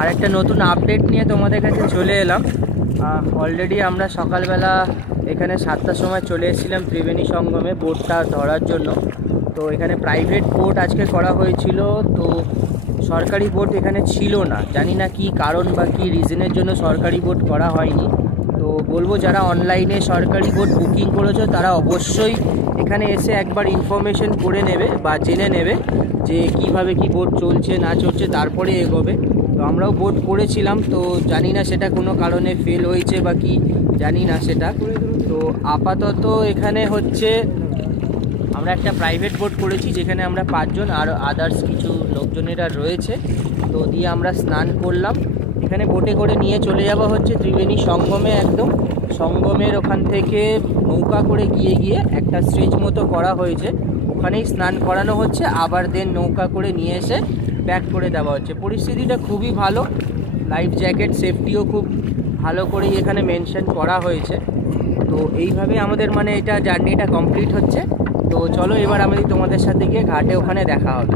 আরেকটা নতুন আপডেট নিয়ে তোমাদের কাছে চলে এলাম। অলরেডি আমরা সকালবেলা এখানে 7টার সময় চলে এসেছিলাম ত্রিবেণী সঙ্গমে বোটটা ধরার জন্য। তো এখানে প্রাইভেট বোট আজকে করা হয়েছিল, তো সরকারি বোট এখানে ছিল না। জানি না কি কারণ বা কী রিজনের জন্য সরকারি বোট করা হয়নি। তো বলবো যারা অনলাইনে সরকারি বোট বুকিং করেছো তারা অবশ্যই এখানে এসে একবার ইনফরমেশন করে নেবে বা জেনে নেবে যে কিভাবে কি বোট চলছে না চলছে, তারপরে এগোবে। তো আমরাও বোট করেছিলাম, তো জানি না সেটা কোনো কারণে ফেল হয়েছে বা কি জানি না সেটা। তো আপাতত এখানে হচ্ছে আমরা একটা প্রাইভেট বোট করেছি যেখানে আমরা 5 জন আর আদার্স কিছু লোকজনেরা রয়েছে। তো দিয়ে আমরা স্নান করলাম। এখানে বোটে করে নিয়ে চলে যাওয়া হচ্ছে ত্রিবেণী সঙ্গমে। একদম সঙ্গমের ওখান থেকে নৌকা করে গিয়ে একটা স্টেজ মতো করা হয়েছে, ওখানেই স্নান করানো হচ্ছে, আবার দেন নৌকা করে নিয়ে এসে ব্যাক করে দেওয়া হচ্ছে। পরিস্থিতিটা খুবই ভালো, লাইফ জ্যাকেট সেফটিও খুব ভালো করেই এখানে মেনশন করা হয়েছে। তো এইভাবে আমাদের মানে এটা জার্নিটা কমপ্লিট হচ্ছে। তো চলো এবার আমি তোমাদের সাথে গিয়ে ঘাটে ওখানে দেখা হবে।